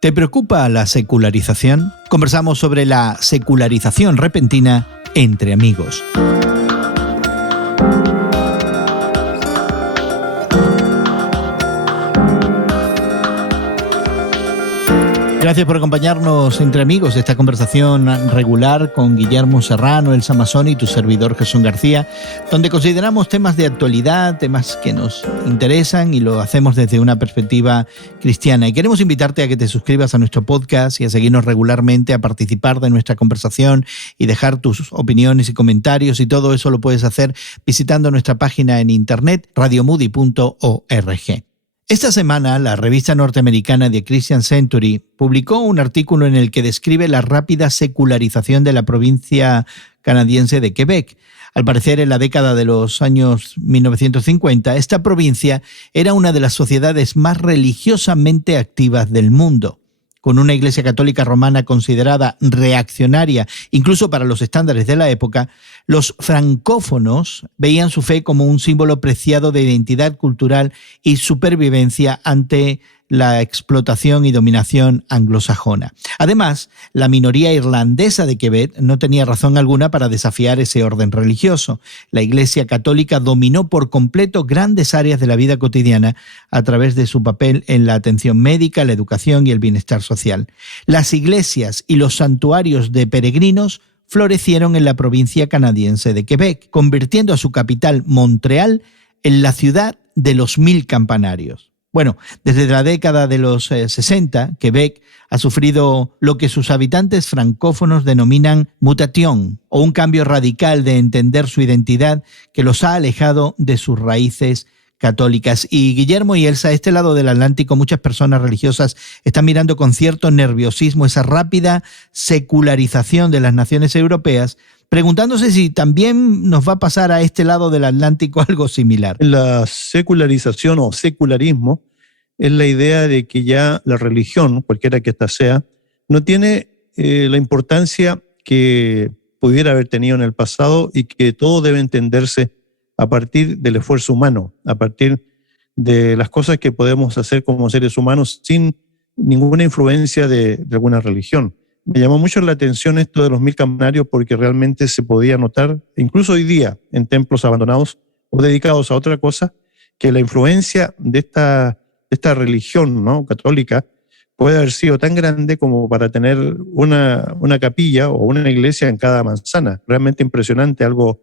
¿Te preocupa la secularización? Conversamos sobre la secularización repentina entre amigos. Gracias por acompañarnos entre amigos, esta conversación regular con Guillermo Serrano, Elsa Mazzoni y tu servidor Jesús García, donde consideramos temas de actualidad, temas que nos interesan y lo hacemos desde una perspectiva cristiana. Y queremos invitarte a que te suscribas a nuestro podcast y a seguirnos regularmente, a participar de nuestra conversación y dejar tus opiniones y comentarios, y todo eso lo puedes hacer visitando nuestra página en internet radiomoody.org. Esta semana, la revista norteamericana The Christian Century publicó un artículo en el que describe la rápida secularización de la provincia canadiense de Quebec. Al parecer, en la década de los años 1950, esta provincia era una de las sociedades más religiosamente activas del mundo. Con una iglesia católica romana considerada reaccionaria, incluso para los estándares de la época, los francófonos veían su fe como un símbolo preciado de identidad cultural y supervivencia ante la explotación y dominación anglosajona. Además, la minoría irlandesa de Quebec no tenía razón alguna para desafiar ese orden religioso. La Iglesia Católica dominó por completo grandes áreas de la vida cotidiana a través de su papel en la atención médica, la educación y el bienestar social. Las iglesias y los santuarios de peregrinos florecieron en la provincia canadiense de Quebec, convirtiendo a su capital, Montreal, en la ciudad de los 1000 campanarios. Bueno, desde la década de los 60, Quebec ha sufrido lo que sus habitantes francófonos denominan mutation, o un cambio radical de entender su identidad que los ha alejado de sus raíces católicas. Y Guillermo y Elsa, a este lado del Atlántico, muchas personas religiosas están mirando con cierto nerviosismo esa rápida secularización de las naciones europeas, preguntándose si también nos va a pasar a este lado del Atlántico algo similar. La secularización o secularismo es la idea de que ya la religión, cualquiera que ésta sea, no tiene la importancia que pudiera haber tenido en el pasado, y que todo debe entenderse a partir del esfuerzo humano, a partir de las cosas que podemos hacer como seres humanos sin ninguna influencia de alguna religión. Me llamó mucho la atención esto de los 1000 campanarios, porque realmente se podía notar, incluso hoy día, en templos abandonados o dedicados a otra cosa, que la influencia de esta religión, ¿no?, católica puede haber sido tan grande como para tener una capilla o una iglesia en cada manzana. Realmente impresionante, algo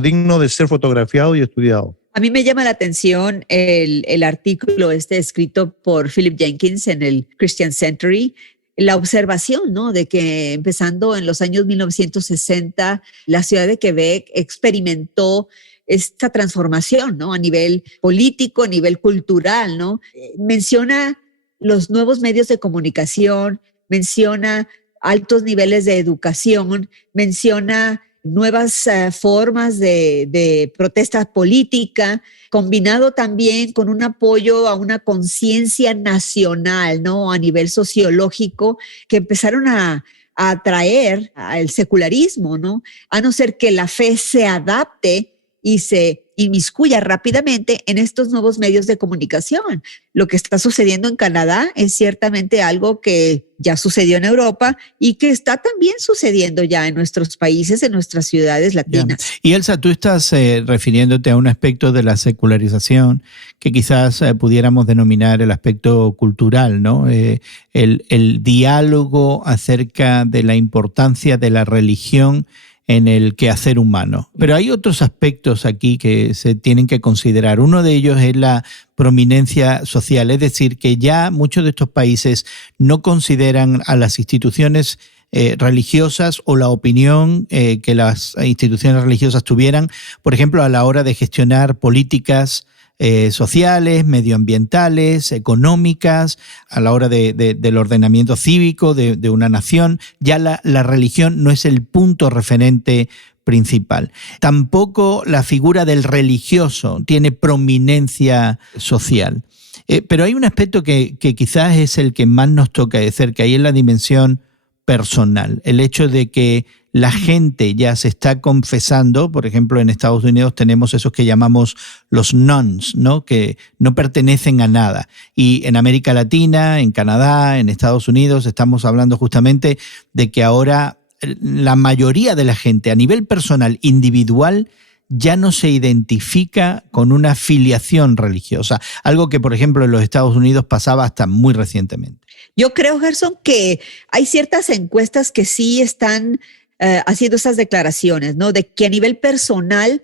digno de ser fotografiado y estudiado. A mí me llama la atención el artículo escrito por Philip Jenkins en el Christian Century, la observación, ¿no?, de que empezando en los años 1960, la ciudad de Quebec experimentó esta transformación, ¿no?, a nivel político, a nivel cultural, ¿no? Menciona los nuevos medios de comunicación, menciona altos niveles de educación, menciona nuevas formas de protesta política, combinado también con un apoyo a una conciencia nacional, ¿no?, a nivel sociológico, que empezaron a atraer al secularismo, ¿no?, a no ser que la fe se adapte y se inmiscuya rápidamente en estos nuevos medios de comunicación. Lo que está sucediendo en Canadá es ciertamente algo que ya sucedió en Europa y que está también sucediendo ya en nuestros países, en nuestras ciudades latinas. Y Elsa, tú estás refiriéndote a un aspecto de la secularización que quizás pudiéramos denominar el aspecto cultural, ¿no? El diálogo acerca de la importancia de la religión en el quehacer humano. Pero hay otros aspectos aquí que se tienen que considerar. Uno de ellos es la prominencia social, es decir, que ya muchos de estos países no consideran a las instituciones religiosas o la opinión que las instituciones religiosas tuvieran, por ejemplo, a la hora de gestionar políticas sociales, medioambientales, económicas, a la hora del ordenamiento cívico de una nación. Ya la religión no es el punto referente principal. Tampoco la figura del religioso tiene prominencia social. Pero hay un aspecto que quizás es el que más nos toca de cerca, y es la dimensión personal. El hecho de que la gente ya se está confesando, por ejemplo, en Estados Unidos tenemos esos que llamamos los nones, ¿no? Que no pertenecen a nada. Y en América Latina, en Canadá, en Estados Unidos, estamos hablando justamente de que ahora la mayoría de la gente a nivel personal, individual, ya no se identifica con una filiación religiosa, algo que, por ejemplo, en los Estados Unidos pasaba hasta muy recientemente. Yo creo, Gerson, que hay ciertas encuestas que sí están haciendo esas declaraciones, ¿no? De que a nivel personal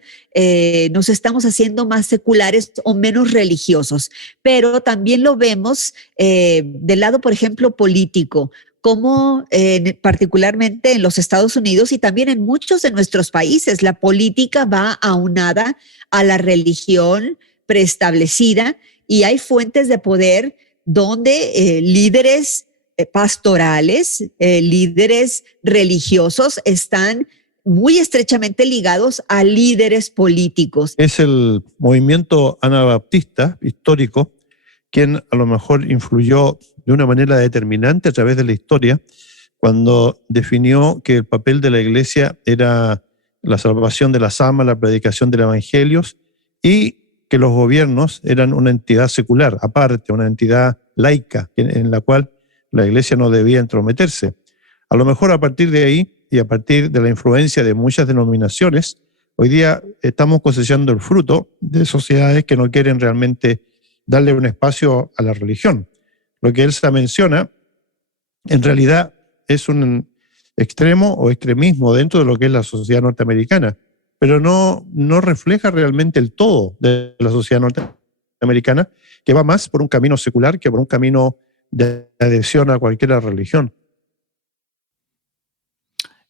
nos estamos haciendo más seculares o menos religiosos, pero también lo vemos del lado, por ejemplo, político, como particularmente en los Estados Unidos y también en muchos de nuestros países, la política va aunada a la religión preestablecida y hay fuentes de poder donde líderes pastorales, líderes religiosos están muy estrechamente ligados a líderes políticos. Es el movimiento anabaptista histórico quien a lo mejor influyó de una manera determinante a través de la historia cuando definió que el papel de la iglesia era la salvación de las almas, la predicación del evangelio y que los gobiernos eran una entidad secular, aparte, una entidad laica en la cual la iglesia no debía entrometerse. A lo mejor a partir de ahí y a partir de la influencia de muchas denominaciones, hoy día estamos cosechando el fruto de sociedades que no quieren realmente darle un espacio a la religión. Lo que Elsa menciona, en realidad es un extremo o extremismo dentro de lo que es la sociedad norteamericana, pero no refleja realmente el todo de la sociedad norteamericana, que va más por un camino secular que por un camino de adhesión a cualquier religión.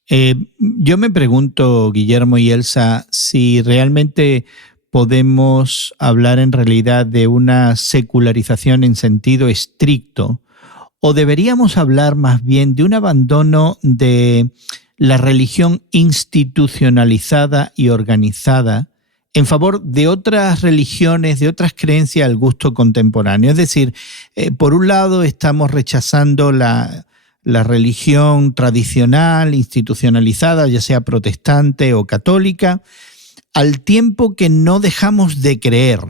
Yo me pregunto, Guillermo y Elsa, si realmente podemos hablar en realidad de una secularización en sentido estricto, o deberíamos hablar más bien de un abandono de la religión institucionalizada y organizada en favor de otras religiones, de otras creencias al gusto contemporáneo. Es decir, por un lado estamos rechazando la religión tradicional, institucionalizada, ya sea protestante o católica, al tiempo que no dejamos de creer.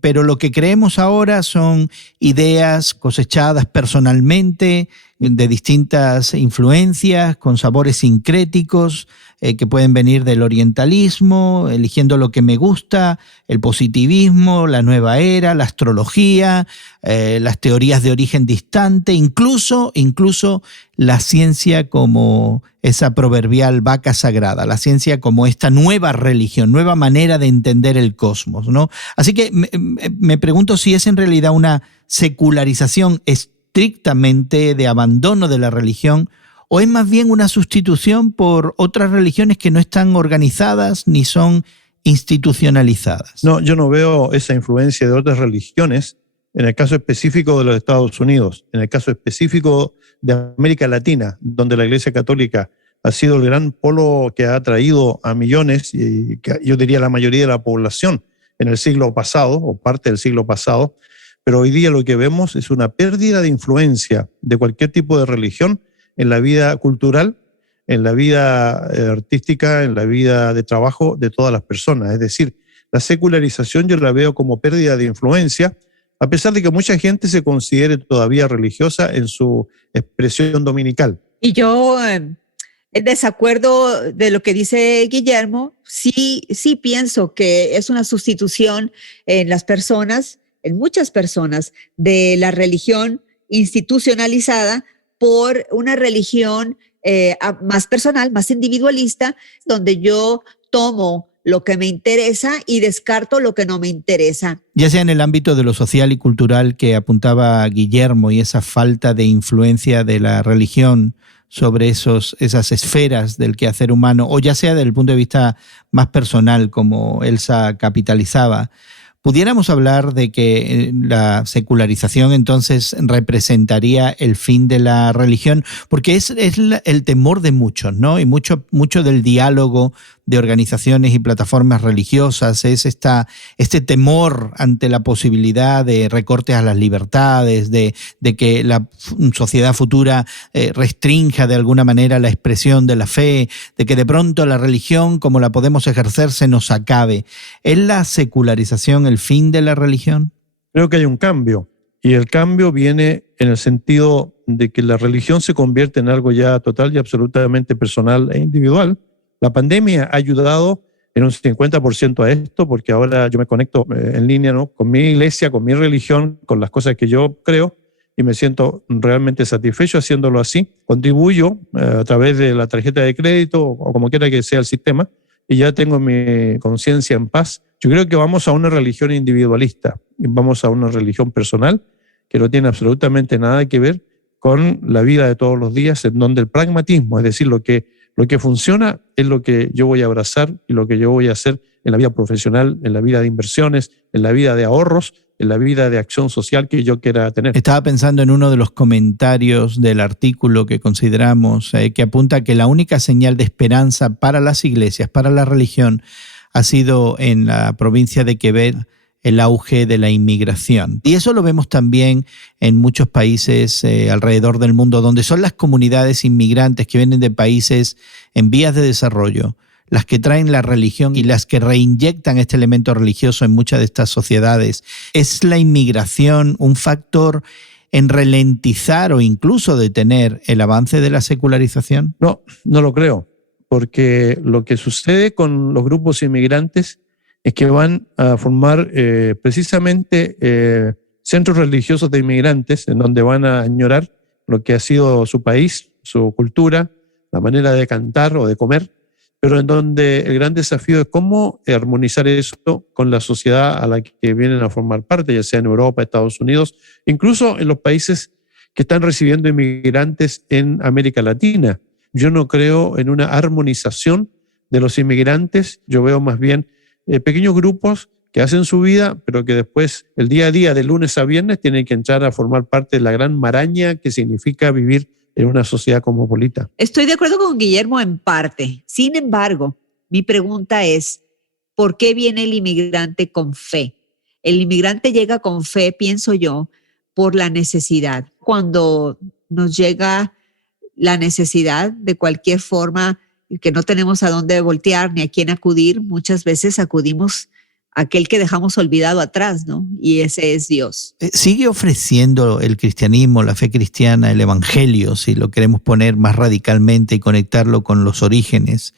Pero lo que creemos ahora son ideas cosechadas personalmente, de distintas influencias, con sabores sincréticos, que pueden venir del orientalismo, eligiendo lo que me gusta, el positivismo, la nueva era, la astrología, las teorías de origen distante, incluso la ciencia como esa proverbial vaca sagrada, la ciencia como esta nueva religión, nueva manera de entender el cosmos, ¿no? Así que me pregunto si es en realidad una secularización estrictamente de abandono de la religión, o es más bien una sustitución por otras religiones que no están organizadas ni son institucionalizadas. No, yo no veo esa influencia de otras religiones en el caso específico de los Estados Unidos, en el caso específico de América Latina, donde la Iglesia Católica ha sido el gran polo que ha atraído a millones, y que yo diría la mayoría de la población en el siglo pasado, o parte del siglo pasado, pero hoy día lo que vemos es una pérdida de influencia de cualquier tipo de religión en la vida cultural, en la vida artística, en la vida de trabajo de todas las personas. Es decir, la secularización yo la veo como pérdida de influencia, a pesar de que mucha gente se considere todavía religiosa en su expresión dominical. Y yo, en desacuerdo de lo que dice Guillermo, sí pienso que es una sustitución en las personas, en muchas personas, de la religión institucionalizada por una religión más personal, más individualista, donde yo tomo lo que me interesa y descarto lo que no me interesa. Ya sea en el ámbito de lo social y cultural que apuntaba Guillermo y esa falta de influencia de la religión sobre esas esferas del quehacer humano, o ya sea desde el punto de vista más personal, como Elsa capitalizaba, ¿pudiéramos hablar de que la secularización entonces representaría el fin de la religión? Porque es el temor de muchos, ¿no? Y mucho del diálogo de organizaciones y plataformas religiosas, es este temor ante la posibilidad de recortes a las libertades, de que la sociedad futura restrinja de alguna manera la expresión de la fe, de que de pronto la religión como la podemos ejercer se nos acabe. ¿Es la secularización el fin de la religión? Creo que hay un cambio, y el cambio viene en el sentido de que la religión se convierte en algo ya total y absolutamente personal e individual. La pandemia ha ayudado en un 50% a esto, porque ahora yo me conecto en línea, ¿no?, con mi iglesia, con mi religión, con las cosas que yo creo, y me siento realmente satisfecho haciéndolo así. Contribuyo a través de la tarjeta de crédito o como quiera que sea el sistema, y ya tengo mi conciencia en paz. Yo creo que vamos a una religión individualista, y vamos a una religión personal que no tiene absolutamente nada que ver con la vida de todos los días, en donde el pragmatismo, es decir, lo que funciona es lo que yo voy a abrazar y lo que yo voy a hacer en la vida profesional, en la vida de inversiones, en la vida de ahorros, en la vida de acción social que yo quiera tener. Estaba pensando en uno de los comentarios del artículo que consideramos, que apunta que la única señal de esperanza para las iglesias, para la religión, ha sido en la provincia de Quebec el auge de la inmigración. Y eso lo vemos también en muchos países alrededor del mundo, donde son las comunidades inmigrantes que vienen de países en vías de desarrollo las que traen la religión y las que reinyectan este elemento religioso en muchas de estas sociedades. ¿Es la inmigración un factor en ralentizar o incluso detener el avance de la secularización? No, no lo creo, porque lo que sucede con los grupos inmigrantes es que van a formar precisamente centros religiosos de inmigrantes en donde van a añorar lo que ha sido su país, su cultura, la manera de cantar o de comer, pero en donde el gran desafío es cómo armonizar esto con la sociedad a la que vienen a formar parte, ya sea en Europa, Estados Unidos, incluso en los países que están recibiendo inmigrantes en América Latina. Yo no creo en una armonización de los inmigrantes, yo veo más bien pequeños grupos que hacen su vida, pero que después, el día a día, de lunes a viernes, tienen que entrar a formar parte de la gran maraña que significa vivir en una sociedad cosmopolita. Estoy de acuerdo con Guillermo en parte. Sin embargo, mi pregunta es, ¿por qué viene el inmigrante con fe? El inmigrante llega con fe, pienso yo, por la necesidad. Cuando nos llega la necesidad de cualquier forma, que no tenemos a dónde voltear ni a quién acudir, muchas veces acudimos a aquel que dejamos olvidado atrás, ¿no? Y ese es Dios. ¿Sigue ofreciendo el cristianismo, la fe cristiana, el evangelio, si lo queremos poner más radicalmente y conectarlo con los orígenes?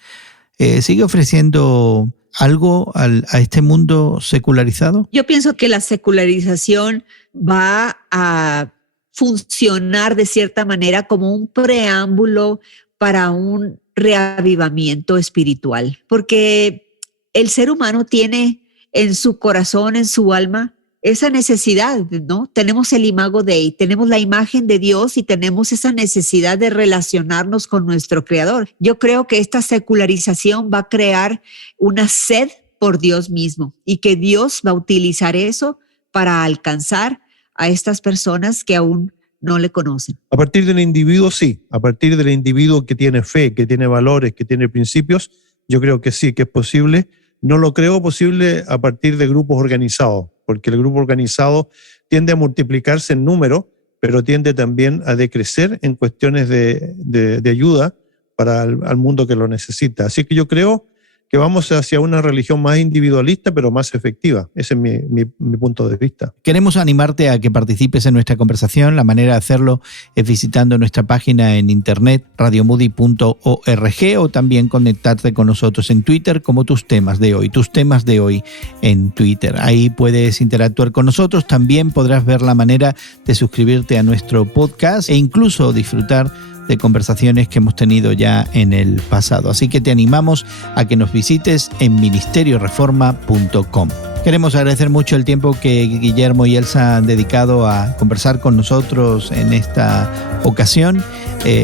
¿Sigue ofreciendo algo a este mundo secularizado? Yo pienso que la secularización va a funcionar de cierta manera como un preámbulo para un reavivamiento espiritual, porque el ser humano tiene en su corazón, en su alma, esa necesidad, ¿no? Tenemos el imago Dei, tenemos la imagen de Dios y tenemos esa necesidad de relacionarnos con nuestro Creador. Yo creo que esta secularización va a crear una sed por Dios mismo y que Dios va a utilizar eso para alcanzar a estas personas que aún no le conocen. A partir del individuo, sí. A partir del individuo que tiene fe, que tiene valores, que tiene principios, yo creo que sí, que es posible. No lo creo posible a partir de grupos organizados, porque el grupo organizado tiende a multiplicarse en número, pero tiende también a decrecer en cuestiones de ayuda para al mundo que lo necesita. Así que yo creo que vamos hacia una religión más individualista, pero más efectiva. Ese es mi punto de vista. Queremos animarte a que participes en nuestra conversación. La manera de hacerlo es visitando nuestra página en internet, radiomoody.org, o también conectarte con nosotros en Twitter como tus temas de hoy en Twitter. Ahí puedes interactuar con nosotros. También podrás ver la manera de suscribirte a nuestro podcast e incluso disfrutar de conversaciones que hemos tenido ya en el pasado. Así que te animamos a que nos visites en ministerioreforma.com. Queremos agradecer mucho el tiempo que Guillermo y Elsa han dedicado a conversar con nosotros en esta ocasión.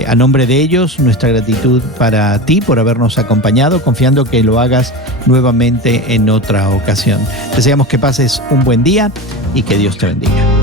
A nombre de ellos, nuestra gratitud para ti por habernos acompañado, confiando que lo hagas nuevamente en otra ocasión. Deseamos que pases un buen día y que Dios te bendiga.